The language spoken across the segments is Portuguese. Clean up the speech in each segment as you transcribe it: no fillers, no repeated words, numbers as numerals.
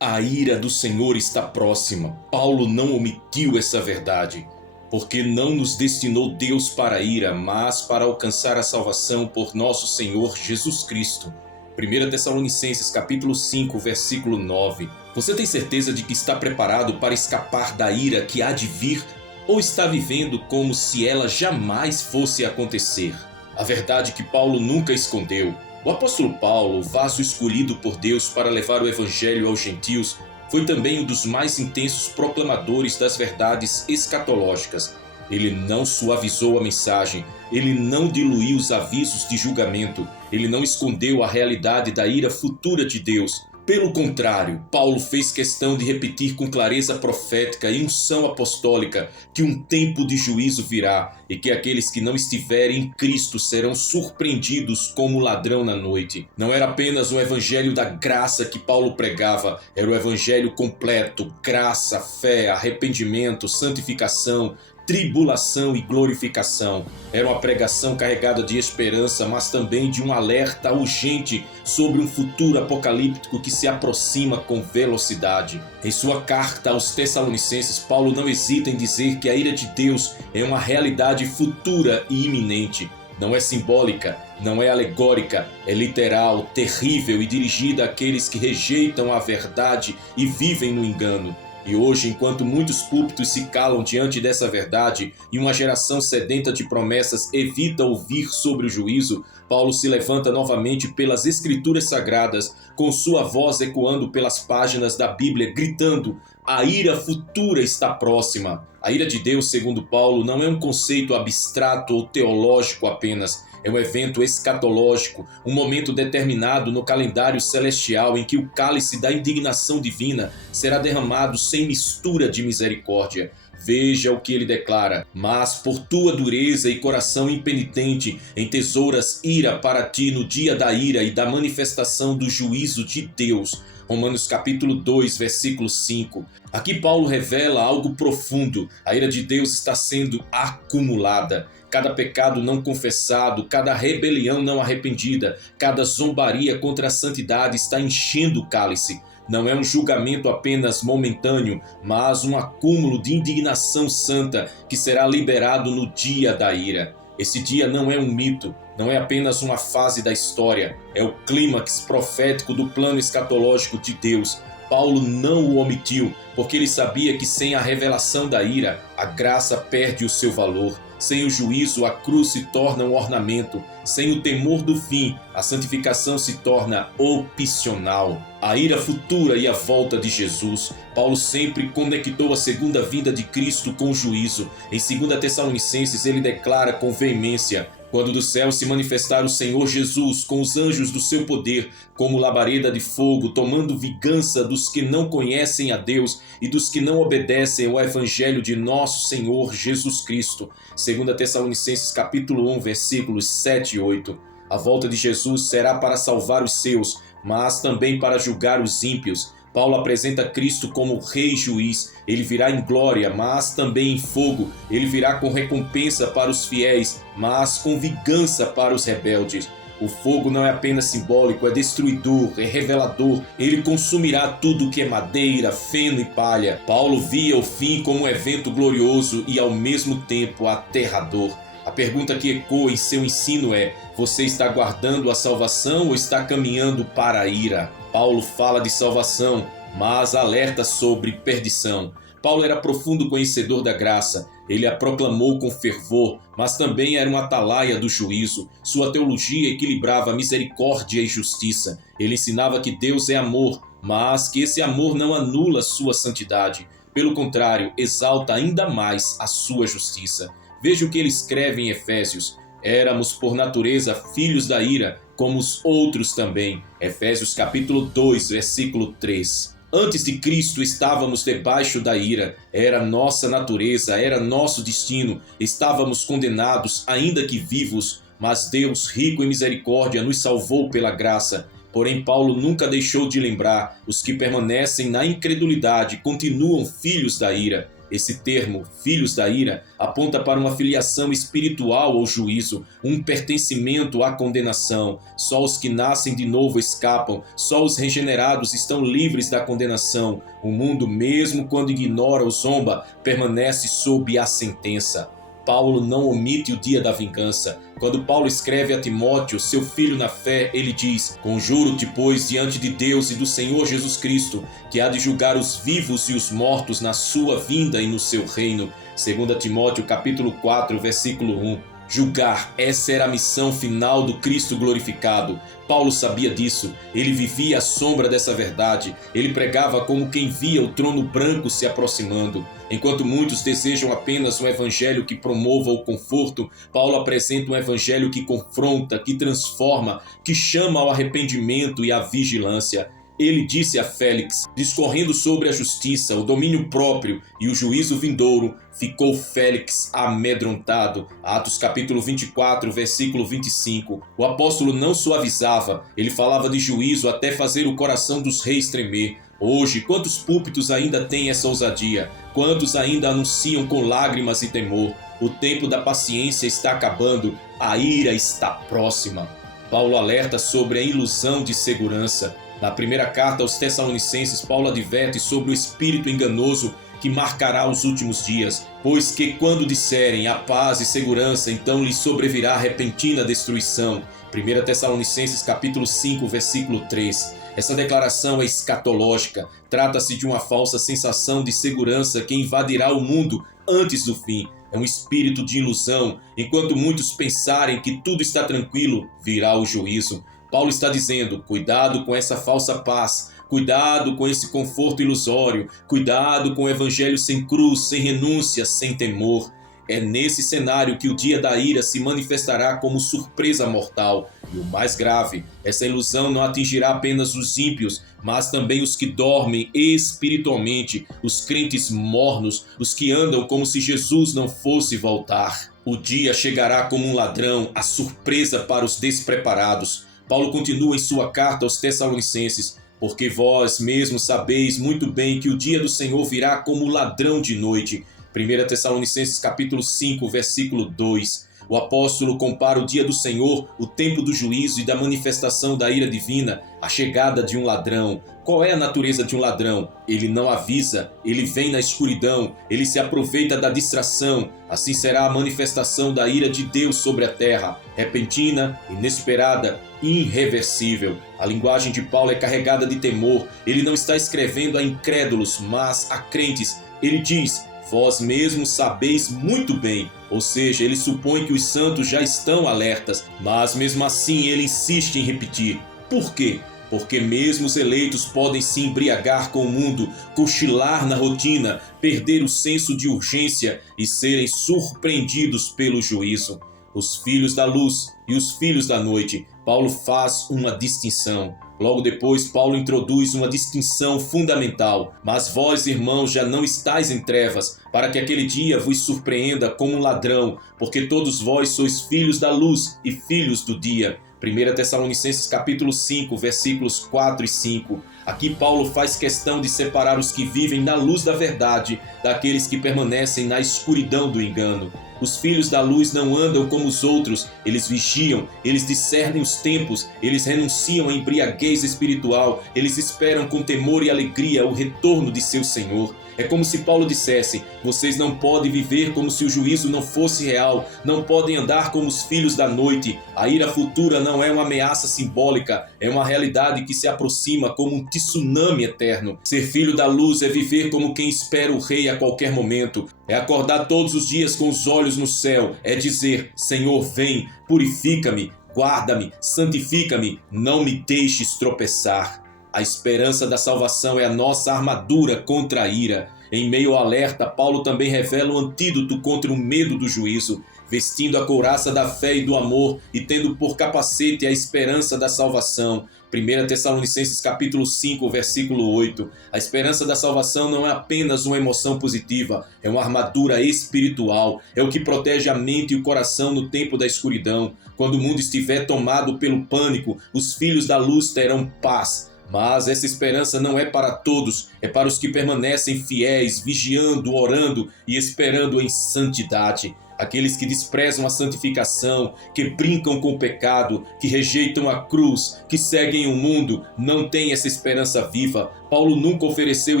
A ira do Senhor está próxima. Paulo não omitiu essa verdade, porque não nos destinou Deus para a ira, mas para alcançar a salvação por nosso Senhor Jesus Cristo. 1 Tessalonicenses capítulo 5, versículo 9. Você tem certeza de que está preparado para escapar da ira que há de vir, ou está vivendo como se ela jamais fosse acontecer? A verdade que Paulo nunca escondeu. O apóstolo Paulo, o vaso escolhido por Deus para levar o evangelho aos gentios, foi também um dos mais intensos proclamadores das verdades escatológicas. Ele não suavizou a mensagem, ele não diluiu os avisos de julgamento, ele não escondeu a realidade da ira futura de Deus. Pelo contrário, Paulo fez questão de repetir com clareza profética e unção apostólica que um tempo de juízo virá e que aqueles que não estiverem em Cristo serão surpreendidos como ladrão na noite. Não era apenas o evangelho da graça que Paulo pregava, era o evangelho completo: graça, fé, arrependimento, santificação, tribulação e glorificação. Era uma pregação carregada de esperança, mas também de um alerta urgente sobre um futuro apocalíptico que se aproxima com velocidade. Em sua carta aos Tessalonicenses, Paulo não hesita em dizer que a ira de Deus é uma realidade futura e iminente. Não é simbólica, não é alegórica, é literal, terrível e dirigida àqueles que rejeitam a verdade e vivem no engano. E hoje, enquanto muitos púlpitos se calam diante dessa verdade e uma geração sedenta de promessas evita ouvir sobre o juízo, Paulo se levanta novamente pelas Escrituras Sagradas, com sua voz ecoando pelas páginas da Bíblia, gritando: a ira futura está próxima. A ira de Deus, segundo Paulo, não é um conceito abstrato ou teológico apenas. É um evento escatológico, um momento determinado no calendário celestial em que o cálice da indignação divina será derramado sem mistura de misericórdia. Veja o que ele declara: mas por tua dureza e coração impenitente entesouras ira para ti no dia da ira e da manifestação do juízo de Deus. Romanos capítulo 2, versículo 5. Aqui Paulo revela algo profundo. A ira de Deus está sendo acumulada. Cada pecado não confessado, cada rebelião não arrependida, cada zombaria contra a santidade está enchendo o cálice. Não é um julgamento apenas momentâneo, mas um acúmulo de indignação santa que será liberado no dia da ira. Esse dia não é um mito, não é apenas uma fase da história, é o clímax profético do plano escatológico de Deus. Paulo não o omitiu, porque ele sabia que sem a revelação da ira, a graça perde o seu valor. Sem o juízo, a cruz se torna um ornamento. Sem o temor do fim, a santificação se torna opcional. A ira futura e a volta de Jesus. Paulo sempre conectou a segunda vinda de Cristo com o juízo. Em 2 Tessalonicenses, ele declara com veemência: quando do céu se manifestar o Senhor Jesus com os anjos do seu poder, como labareda de fogo, tomando vingança dos que não conhecem a Deus e dos que não obedecem ao evangelho de nosso Senhor Jesus Cristo. 2 Tessalonicenses capítulo 1, versículos 7 e 8. A volta de Jesus será para salvar os seus, mas também para julgar os ímpios. Paulo apresenta Cristo como Rei Juiz. Ele virá em glória, mas também em fogo. Ele virá com recompensa para os fiéis, mas com vingança para os rebeldes. O fogo não é apenas simbólico, é destruidor, é revelador. Ele consumirá tudo que é madeira, feno e palha. Paulo via o fim como um evento glorioso e ao mesmo tempo aterrador. A pergunta que ecoa em seu ensino é: você está guardando a salvação ou está caminhando para a ira? Paulo fala de salvação, mas alerta sobre perdição. Paulo era profundo conhecedor da graça. Ele a proclamou com fervor, mas também era um atalaia do juízo. Sua teologia equilibrava misericórdia e justiça. Ele ensinava que Deus é amor, mas que esse amor não anula sua santidade. Pelo contrário, exalta ainda mais a sua justiça. Veja o que ele escreve em Efésios: éramos por natureza filhos da ira, como os outros também. Efésios capítulo 2, versículo 3. Antes de Cristo estávamos debaixo da ira, era nossa natureza, era nosso destino, estávamos condenados ainda que vivos, mas Deus, rico em misericórdia, nos salvou pela graça. Porém, Paulo nunca deixou de lembrar: os que permanecem na incredulidade continuam filhos da ira. Esse termo, filhos da ira, aponta para uma filiação espiritual ao juízo, um pertencimento à condenação. Só os que nascem de novo escapam, só os regenerados estão livres da condenação. O mundo, mesmo quando ignora ou zomba, permanece sob a sentença. Paulo não omite o dia da vingança. Quando Paulo escreve a Timóteo, seu filho na fé, ele diz: "Conjuro-te, pois, diante de Deus e do Senhor Jesus Cristo, que há de julgar os vivos e os mortos na sua vinda e no seu reino." 2 Timóteo capítulo 4, versículo 1. Julgar, essa era a missão final do Cristo glorificado. Paulo sabia disso, ele vivia à sombra dessa verdade, ele pregava como quem via o trono branco se aproximando. Enquanto muitos desejam apenas um evangelho que promova o conforto, Paulo apresenta um evangelho que confronta, que transforma, que chama ao arrependimento e à vigilância. Ele disse a Félix, discorrendo sobre a justiça, o domínio próprio e o juízo vindouro, ficou Félix amedrontado. Atos capítulo 24, versículo 25. O apóstolo não suavizava, ele falava de juízo até fazer o coração dos reis tremer. Hoje, quantos púlpitos ainda têm essa ousadia? Quantos ainda anunciam com lágrimas e temor? O tempo da paciência está acabando, a ira está próxima. Paulo alerta sobre a ilusão de segurança. Na primeira carta aos Tessalonicenses, Paulo adverte sobre o espírito enganoso que marcará os últimos dias, pois que quando disserem a paz e segurança, então lhes sobrevirá repentina destruição. 1 Tessalonicenses capítulo 5, versículo 3. Essa declaração é escatológica, trata-se de uma falsa sensação de segurança que invadirá o mundo antes do fim. É um espírito de ilusão, enquanto muitos pensarem que tudo está tranquilo, virá o juízo. Paulo está dizendo, cuidado com essa falsa paz, cuidado com esse conforto ilusório, cuidado com o evangelho sem cruz, sem renúncia, sem temor. É nesse cenário que o dia da ira se manifestará como surpresa mortal. E o mais grave, essa ilusão não atingirá apenas os ímpios, mas também os que dormem espiritualmente, os crentes mornos, os que andam como se Jesus não fosse voltar. O dia chegará como um ladrão, a surpresa para os despreparados. Paulo continua em sua carta aos Tessalonicenses, porque vós mesmos sabeis muito bem que o dia do Senhor virá como ladrão de noite. 1 Tessalonicenses capítulo 5, versículo 2. O apóstolo compara o dia do Senhor, o tempo do juízo e da manifestação da ira divina, à chegada de um ladrão. Qual é a natureza de um ladrão? Ele não avisa, ele vem na escuridão, ele se aproveita da distração. Assim será a manifestação da ira de Deus sobre a terra, repentina, inesperada, irreversível. A linguagem de Paulo é carregada de temor. Ele não está escrevendo a incrédulos, mas a crentes. Ele diz: vós mesmos sabeis muito bem. Ou seja, ele supõe que os santos já estão alertas, mas mesmo assim ele insiste em repetir. Por quê? Porque mesmo os eleitos podem se embriagar com o mundo, cochilar na rotina, perder o senso de urgência e serem surpreendidos pelo juízo. Os filhos da luz e os filhos da noite. Paulo faz uma distinção. Logo depois, Paulo introduz uma distinção fundamental. Mas vós, irmãos, já não estáis em trevas, para que aquele dia vos surpreenda como um ladrão, porque todos vós sois filhos da luz e filhos do dia. 1 Tessalonicenses capítulo 5, versículos 4 e 5. Aqui Paulo faz questão de separar os que vivem na luz da verdade daqueles que permanecem na escuridão do engano. Os filhos da luz não andam como os outros, eles vigiam, eles discernem os tempos, eles renunciam à embriaguez espiritual, eles esperam com temor e alegria o retorno de seu Senhor. É como se Paulo dissesse: vocês não podem viver como se o juízo não fosse real, não podem andar como os filhos da noite. A ira futura não é uma ameaça simbólica, é uma realidade que se aproxima como um tsunami eterno. Ser filho da luz é viver como quem espera o rei a qualquer momento, é acordar todos os dias com os olhos no céu, é dizer: Senhor, vem, purifica-me, guarda-me, santifica-me, não me deixes tropeçar. A esperança da salvação é a nossa armadura contra a ira. Em meio ao alerta, Paulo também revela o antídoto contra o medo do juízo, vestindo a couraça da fé e do amor e tendo por capacete a esperança da salvação. 1 Tessalonicenses capítulo 5, versículo 8. A esperança da salvação não é apenas uma emoção positiva, é uma armadura espiritual, é o que protege a mente e o coração no tempo da escuridão. Quando o mundo estiver tomado pelo pânico, os filhos da luz terão paz. Mas essa esperança não é para todos, é para os que permanecem fiéis, vigiando, orando e esperando em santidade. Aqueles que desprezam a santificação, que brincam com o pecado, que rejeitam a cruz, que seguem o mundo, não têm essa esperança viva. Paulo nunca ofereceu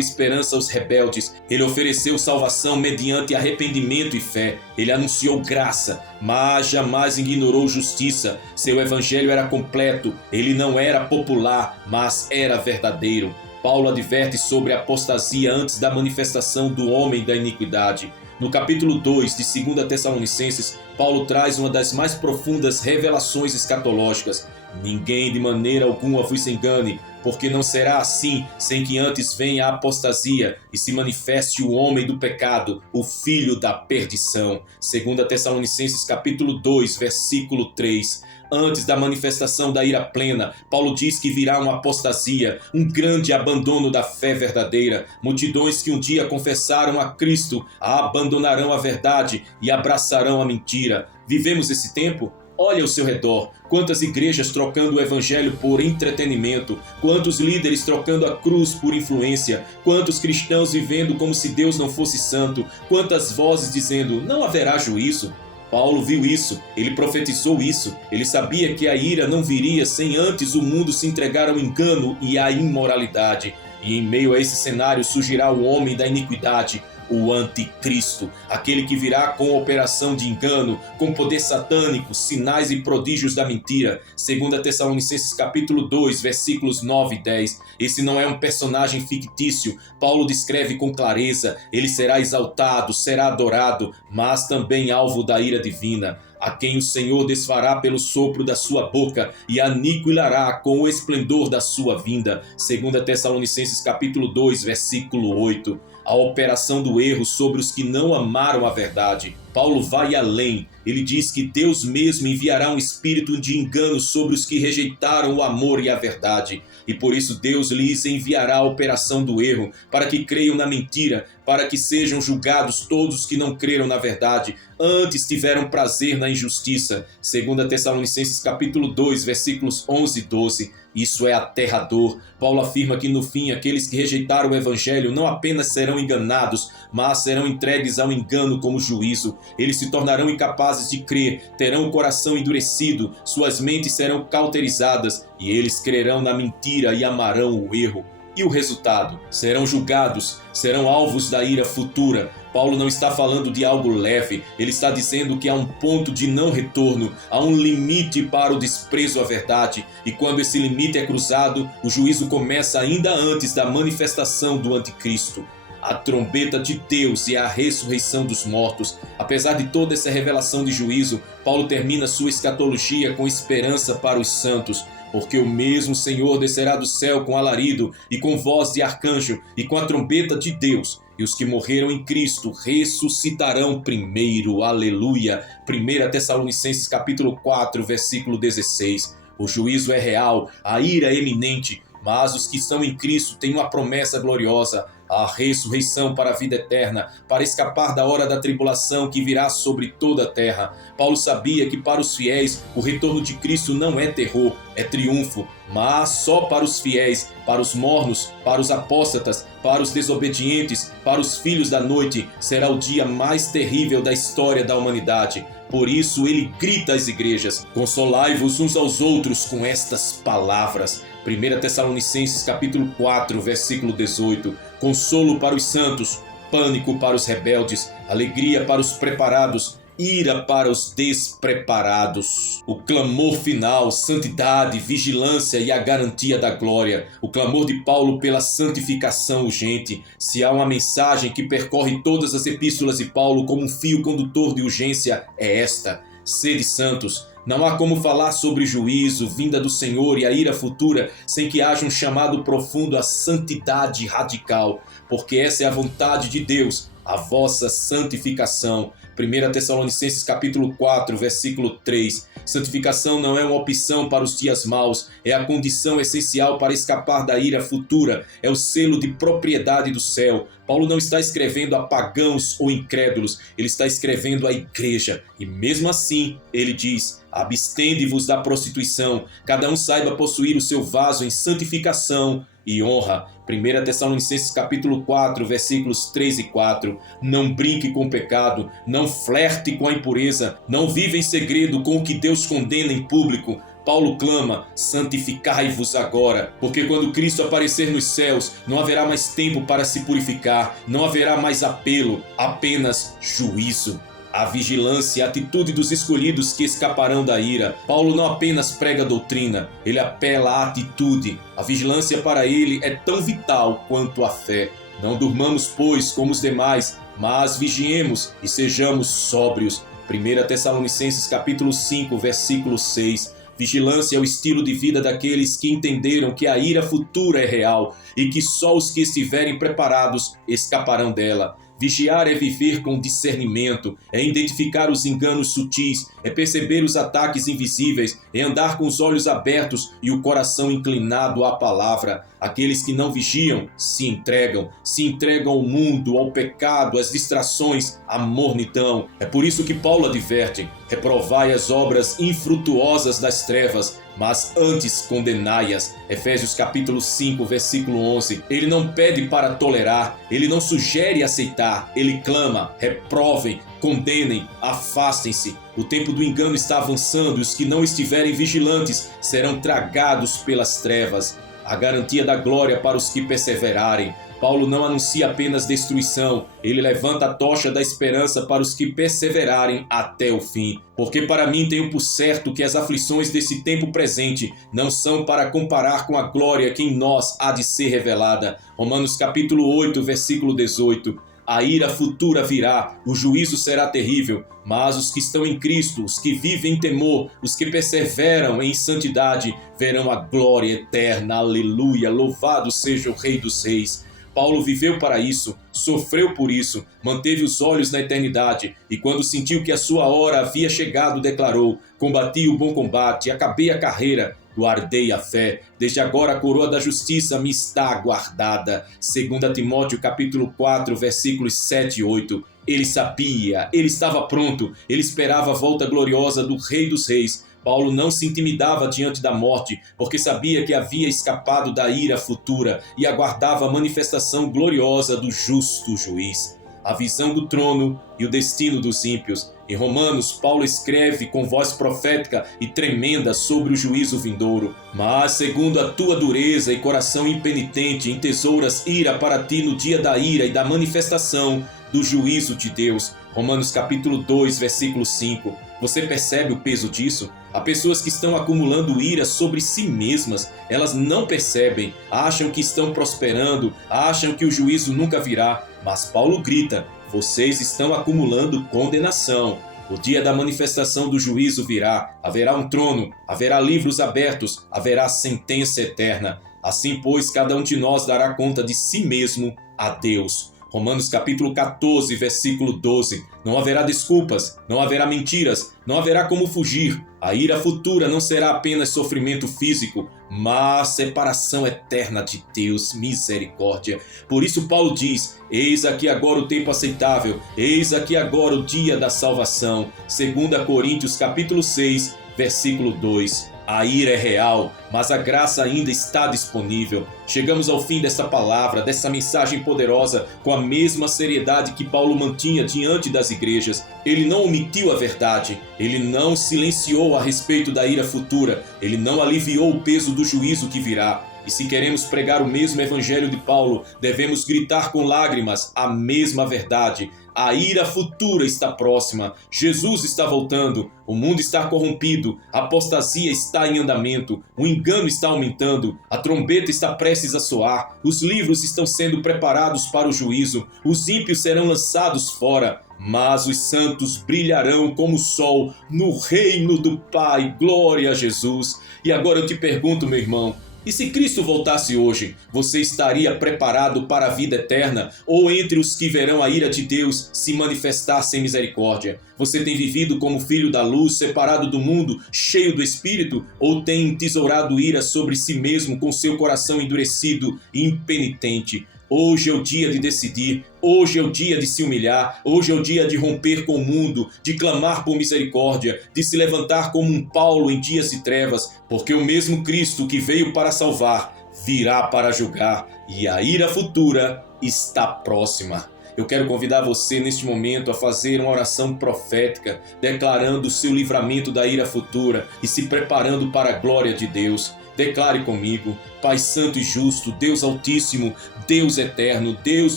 esperança aos rebeldes. Ele ofereceu salvação mediante arrependimento e fé. Ele anunciou graça, mas jamais ignorou justiça. Seu evangelho era completo. Ele não era popular, mas era verdadeiro. Paulo adverte sobre a apostasia antes da manifestação do homem da iniquidade. No capítulo 2 de 2 Tessalonicenses, Paulo traz uma das mais profundas revelações escatológicas. Ninguém de maneira alguma vos engane, porque não será assim sem que antes venha a apostasia e se manifeste o homem do pecado, o filho da perdição. 2 Tessalonicenses capítulo 2, versículo 3. Antes da manifestação da ira plena, Paulo diz que virá uma apostasia, um grande abandono da fé verdadeira. Multidões que um dia confessaram a Cristo abandonarão a verdade e abraçarão a mentira. Vivemos esse tempo? Olhe ao seu redor. Quantas igrejas trocando o evangelho por entretenimento, quantos líderes trocando a cruz por influência, quantos cristãos vivendo como se Deus não fosse santo, quantas vozes dizendo, não haverá juízo. Paulo viu isso, ele profetizou isso, ele sabia que a ira não viria sem antes o mundo se entregar ao engano e à imoralidade. E em meio a esse cenário surgirá o homem da iniquidade, o anticristo, aquele que virá com operação de engano, com poder satânico, sinais e prodígios da mentira. 2 Tessalonicenses capítulo 2, versículos 9 e 10. Esse não é um personagem fictício. Paulo descreve com clareza. Ele será exaltado, será adorado, mas também alvo da ira divina, a quem o Senhor desfará pelo sopro da sua boca e aniquilará com o esplendor da sua vinda. 2 Tessalonicenses capítulo 2, versículo 8. A operação do erro sobre os que não amaram a verdade. Paulo vai além. Ele diz que Deus mesmo enviará um espírito de engano sobre os que rejeitaram o amor e a verdade. E por isso Deus lhes enviará a operação do erro, para que creiam na mentira, para que sejam julgados todos que não creram na verdade, antes tiveram prazer na injustiça. 2 Tessalonicenses capítulo 2, versículos 11 e 12. Isso é aterrador. Paulo afirma que no fim aqueles que rejeitaram o evangelho não apenas serão enganados, mas serão entregues ao engano como juízo. Eles se tornarão incapazes de crer, terão o coração endurecido, suas mentes serão cauterizadas e eles crerão na mentira e amarão o erro. E o resultado? Serão julgados, serão alvos da ira futura. Paulo não está falando de algo leve, ele está dizendo que há um ponto de não retorno, há um limite para o desprezo à verdade, e quando esse limite é cruzado, o juízo começa ainda antes da manifestação do anticristo. A trombeta de Deus e a ressurreição dos mortos. Apesar de toda essa revelação de juízo, Paulo termina sua escatologia com esperança para os santos, porque o mesmo Senhor descerá do céu com alarido e com voz de arcanjo e com a trombeta de Deus, e os que morreram em Cristo ressuscitarão primeiro. Aleluia. 1 Tessalonicenses capítulo 4, versículo 16. O juízo é real, a ira é iminente, mas os que estão em Cristo têm uma promessa gloriosa, a ressurreição para a vida eterna, para escapar da hora da tribulação que virá sobre toda a terra. Paulo sabia que para os fiéis o retorno de Cristo não é terror, é triunfo, mas só para os fiéis, para os mornos, para os apóstatas, para os desobedientes, para os filhos da noite, será o dia mais terrível da história da humanidade. Por isso ele grita às igrejas: consolai-vos uns aos outros com estas palavras. 1 Tessalonicenses capítulo 4, versículo 18. Consolo para os santos, pânico para os rebeldes, alegria para os preparados, ira para os despreparados. O clamor final, santidade, vigilância e a garantia da glória. O clamor de Paulo pela santificação urgente. Se há uma mensagem que percorre todas as epístolas de Paulo como um fio condutor de urgência, é esta: sede santos. Não há como falar sobre juízo, vinda do Senhor e a ira futura sem que haja um chamado profundo à santidade radical, porque essa é a vontade de Deus, a vossa santificação. 1 Tessalonicenses capítulo 4, versículo 3. Santificação não é uma opção para os dias maus, é a condição essencial para escapar da ira futura, é o selo de propriedade do céu. Paulo não está escrevendo a pagãos ou incrédulos, ele está escrevendo à igreja. E mesmo assim, ele diz: abstende-vos da prostituição, cada um saiba possuir o seu vaso em santificação e honra. 1 Tessalonicenses capítulo 4, versículos 3 e 4. Não brinque com o pecado, não flerte com a impureza, não viva em segredo com o que Deus condena em público. Paulo clama: santificai-vos agora, porque quando Cristo aparecer nos céus, não haverá mais tempo para se purificar, não haverá mais apelo, apenas juízo. A vigilância e a atitude dos escolhidos que escaparão da ira. Paulo não apenas prega doutrina, ele apela à atitude. A vigilância para ele é tão vital quanto a fé. Não durmamos, pois, como os demais, mas vigiemos e sejamos sóbrios. 1 Tessalonicenses capítulo 5, versículo 6. Vigilância é o estilo de vida daqueles que entenderam que a ira futura é real e que só os que estiverem preparados escaparão dela. Vigiar é viver com discernimento, é identificar os enganos sutis, é perceber os ataques invisíveis, é andar com os olhos abertos e o coração inclinado à palavra. Aqueles que não vigiam se entregam ao mundo, ao pecado, às distrações, à mornidão. É por isso que Paulo adverte: reprovai as obras infrutuosas das trevas, mas antes condenai-as. Efésios capítulo 5, versículo 11. Ele não pede para tolerar, ele não sugere aceitar, ele clama: reprovem, condenem, afastem-se. O tempo do engano está avançando e os que não estiverem vigilantes serão tragados pelas trevas. A garantia da glória para os que perseverarem. Paulo não anuncia apenas destruição, ele levanta a tocha da esperança para os que perseverarem até o fim. Porque para mim tenho por certo que as aflições desse tempo presente não são para comparar com a glória que em nós há de ser revelada. Romanos capítulo 8, versículo 18. A ira futura virá, o juízo será terrível, mas os que estão em Cristo, os que vivem em temor, os que perseveram em santidade, verão a glória eterna. Aleluia, louvado seja o Rei dos Reis. Paulo viveu para isso, sofreu por isso, manteve os olhos na eternidade e quando sentiu que a sua hora havia chegado, declarou: combati o bom combate, acabei a carreira, guardei a fé, desde agora a coroa da justiça me está guardada. 2 Timóteo capítulo 4, versículos 7 e 8. Ele sabia, ele estava pronto, ele esperava a volta gloriosa do Rei dos Reis. Paulo não se intimidava diante da morte, porque sabia que havia escapado da ira futura e aguardava a manifestação gloriosa do justo juiz. A visão do trono e o destino dos ímpios. Em Romanos, Paulo escreve com voz profética e tremenda sobre o juízo vindouro. Mas, segundo a tua dureza e coração impenitente, entesouras ira para ti no dia da ira e da manifestação do juízo de Deus. Romanos capítulo 2, versículo 5. Você percebe o peso disso? Há pessoas que estão acumulando ira sobre si mesmas. Elas não percebem, acham que estão prosperando, acham que o juízo nunca virá. Mas Paulo grita: vocês estão acumulando condenação. O dia da manifestação do juízo virá. Haverá um trono, haverá livros abertos, haverá sentença eterna. Assim, pois, cada um de nós dará conta de si mesmo a Deus. Romanos capítulo 14, versículo 12. Não haverá desculpas, não haverá mentiras, não haverá como fugir. A ira futura não será apenas sofrimento físico, mas separação eterna de Deus, misericórdia. Por isso Paulo diz: eis aqui agora o tempo aceitável, eis aqui agora o dia da salvação. 2 Coríntios capítulo 6, versículo 2. A ira é real, mas a graça ainda está disponível. Chegamos ao fim dessa palavra, dessa mensagem poderosa, com a mesma seriedade que Paulo mantinha diante das igrejas. Ele não omitiu a verdade, ele não silenciou a respeito da ira futura, ele não aliviou o peso do juízo que virá. E se queremos pregar o mesmo evangelho de Paulo, devemos gritar com lágrimas a mesma verdade. A ira futura está próxima, Jesus está voltando, o mundo está corrompido, a apostasia está em andamento, o engano está aumentando, a trombeta está prestes a soar, os livros estão sendo preparados para o juízo, os ímpios serão lançados fora, mas os santos brilharão como o sol no reino do Pai. Glória a Jesus! E agora eu te pergunto, meu irmão, E se Cristo voltasse hoje, você estaria preparado para a vida eterna ou entre os que verão a ira de Deus se manifestar sem misericórdia? Você tem vivido como filho da luz, separado do mundo, cheio do Espírito, ou tem entesourado ira sobre si mesmo com seu coração endurecido e impenitente? Hoje é o dia de decidir, hoje é o dia de se humilhar, hoje é o dia de romper com o mundo, de clamar por misericórdia, de se levantar como um Paulo em dias de trevas, porque o mesmo Cristo que veio para salvar, virá para julgar, e a ira futura está próxima. Eu quero convidar você neste momento a fazer uma oração profética, declarando o seu livramento da ira futura e se preparando para a glória de Deus. Declare comigo: Pai Santo e Justo, Deus Altíssimo, Deus Eterno, Deus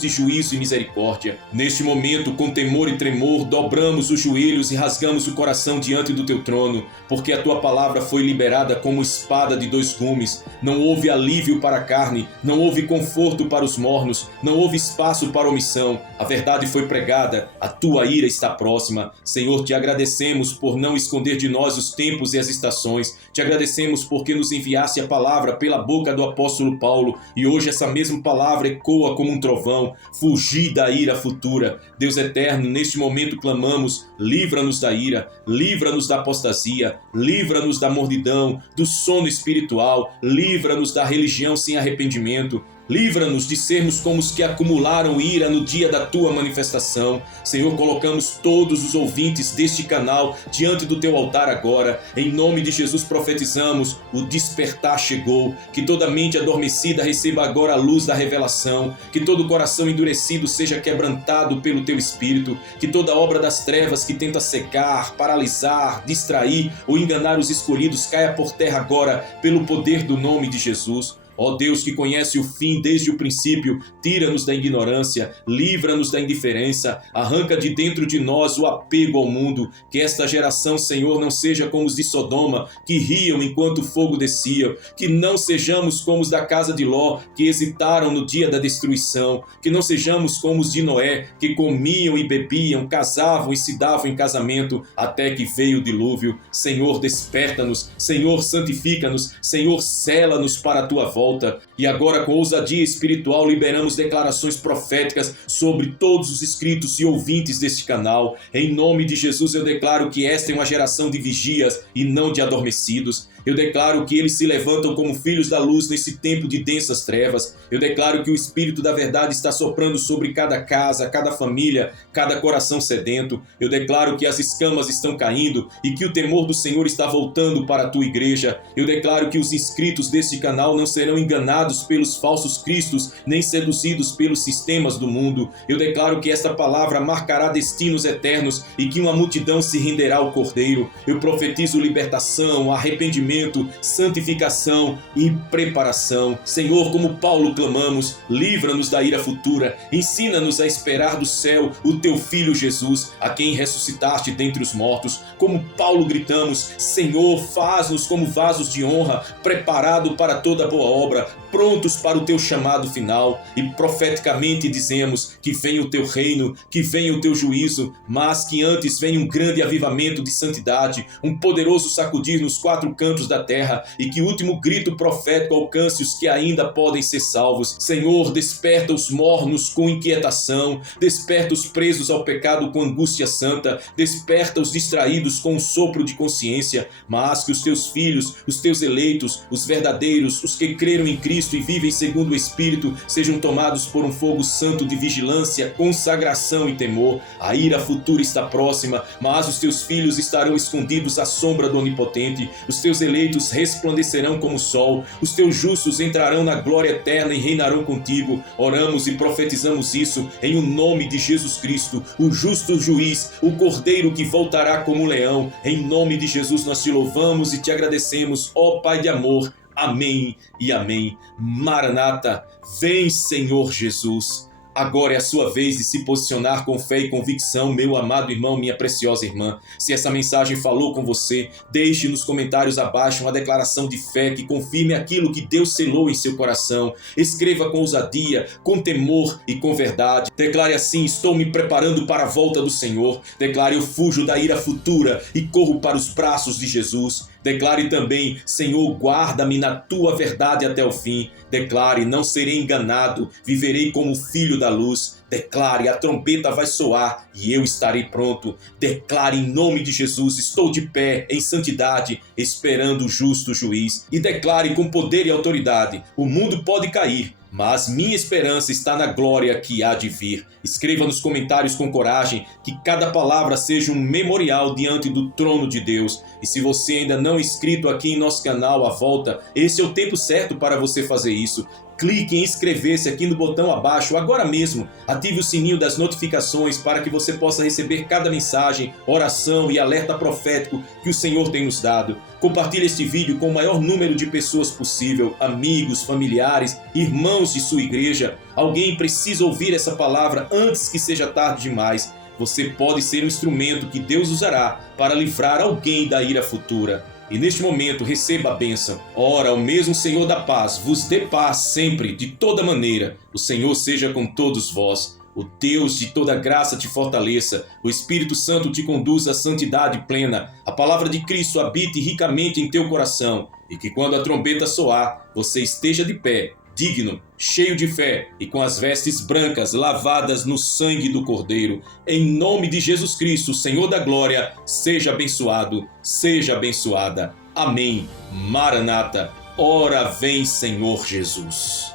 de juízo e misericórdia. Neste momento, com temor e tremor, dobramos os joelhos e rasgamos o coração diante do Teu trono, porque a Tua palavra foi liberada como espada de dois gumes. Não houve alívio para a carne, não houve conforto para os mornos, não houve espaço para a omissão. A verdade foi pregada, a Tua ira está próxima. Senhor, Te agradecemos por não esconder de nós os tempos e as estações. Te agradecemos porque nos enviaste a palavra pela boca do apóstolo Paulo, e hoje essa mesma palavra ecoa como um trovão: fugir da ira futura. Deus eterno, neste momento clamamos: livra-nos da ira, livra-nos da apostasia, livra-nos da mordidão, do sono espiritual, livra-nos da religião sem arrependimento. Livra-nos de sermos como os que acumularam ira no dia da Tua manifestação. Senhor, colocamos todos os ouvintes deste canal diante do Teu altar agora. Em nome de Jesus profetizamos: o despertar chegou. Que toda mente adormecida receba agora a luz da revelação. Que todo coração endurecido seja quebrantado pelo Teu Espírito. Que toda obra das trevas que tenta cegar, paralisar, distrair ou enganar os escolhidos caia por terra agora pelo poder do nome de Jesus. Ó Deus que conhece o fim desde o princípio, tira-nos da ignorância, livra-nos da indiferença, arranca de dentro de nós o apego ao mundo. Que esta geração, Senhor, não seja como os de Sodoma, que riam enquanto o fogo descia. Que não sejamos como os da casa de Ló, que hesitaram no dia da destruição. Que não sejamos como os de Noé, que comiam e bebiam, casavam e se davam em casamento, até que veio o dilúvio. Senhor, desperta-nos, Senhor, santifica-nos, Senhor, sela-nos para a Tua volta. E agora, com ousadia espiritual, liberamos declarações proféticas sobre todos os inscritos e ouvintes deste canal. Em nome de Jesus, eu declaro que esta é uma geração de vigias e não de adormecidos. Eu declaro que eles se levantam como filhos da luz nesse tempo de densas trevas. Eu declaro que o Espírito da verdade está soprando sobre cada casa, cada família, cada coração sedento. Eu declaro que as escamas estão caindo e que o temor do Senhor está voltando para a Tua igreja. Eu declaro que os inscritos deste canal não serão enganados pelos falsos cristos, nem seduzidos pelos sistemas do mundo. Eu declaro que esta palavra marcará destinos eternos e que uma multidão se renderá ao Cordeiro. Eu profetizo libertação, arrependimento, santificação e preparação. Senhor, como Paulo clamamos, livra-nos da ira futura, ensina-nos a esperar do céu o Teu Filho Jesus, a quem ressuscitaste dentre os mortos. Como Paulo gritamos: Senhor, faz-nos como vasos de honra, preparado para toda boa obra, prontos para o Teu chamado final. E profeticamente dizemos que venha o Teu reino, que venha o Teu juízo, mas que antes venha um grande avivamento de santidade, um poderoso sacudir nos quatro cantos da terra, e que o último grito profético alcance os que ainda podem ser salvos. Senhor, desperta os mornos com inquietação, desperta os presos ao pecado com angústia santa, desperta os distraídos com um sopro de consciência, mas que os Teus filhos, os Teus eleitos, os verdadeiros, os que creram em Cristo e vivem segundo o Espírito, sejam tomados por um fogo santo de vigilância, consagração e temor. A ira futura está próxima, mas os Teus filhos estarão escondidos à sombra do Onipotente. Os Teus eleitos resplandecerão como o sol, os Teus justos entrarão na glória eterna e reinarão contigo. Oramos e profetizamos isso em o nome de Jesus Cristo, o justo juiz, o Cordeiro que voltará como um leão. Em nome de Jesus nós Te louvamos e Te agradecemos, ó Pai de amor. Amém e amém. Maranata, vem Senhor Jesus. Agora é a sua vez de se posicionar com fé e convicção, meu amado irmão, minha preciosa irmã. Se essa mensagem falou com você, deixe nos comentários abaixo uma declaração de fé que confirme aquilo que Deus selou em seu coração. Escreva com ousadia, com temor e com verdade. Declare assim: estou me preparando para a volta do Senhor. Declare: eu fujo da ira futura e corro para os braços de Jesus. Declare também: Senhor, guarda-me na tua verdade até o fim. Declare: não serei enganado, viverei como filho da luz. Declare: a trombeta vai soar e eu estarei pronto. Declare em nome de Jesus: estou de pé em santidade, esperando o justo juiz. E declare com poder e autoridade: o mundo pode cair, mas minha esperança está na glória que há de vir. Escreva nos comentários com coragem, que cada palavra seja um memorial diante do trono de Deus. E se você ainda não é inscrito aqui em nosso canal, A Volta, esse é o tempo certo para você fazer isso. Clique em inscrever-se aqui no botão abaixo agora mesmo. Ative o sininho das notificações para que você possa receber cada mensagem, oração e alerta profético que o Senhor tem nos dado. Compartilhe este vídeo com o maior número de pessoas possível, amigos, familiares, irmãos de sua igreja. Alguém precisa ouvir essa palavra antes que seja tarde demais. Você pode ser um instrumento que Deus usará para livrar alguém da ira futura. E neste momento receba a bênção. Ora, o mesmo Senhor da paz vos dê paz sempre, de toda maneira. O Senhor seja com todos vós. O Deus de toda graça te fortaleça. O Espírito Santo te conduza à santidade plena. A palavra de Cristo habite ricamente em teu coração. E que quando a trombeta soar, você esteja de pé, digno, cheio de fé e com as vestes brancas lavadas no sangue do Cordeiro. Em nome de Jesus Cristo, Senhor da glória, seja abençoado, seja abençoada. Amém. Maranata. Ora vem, Senhor Jesus.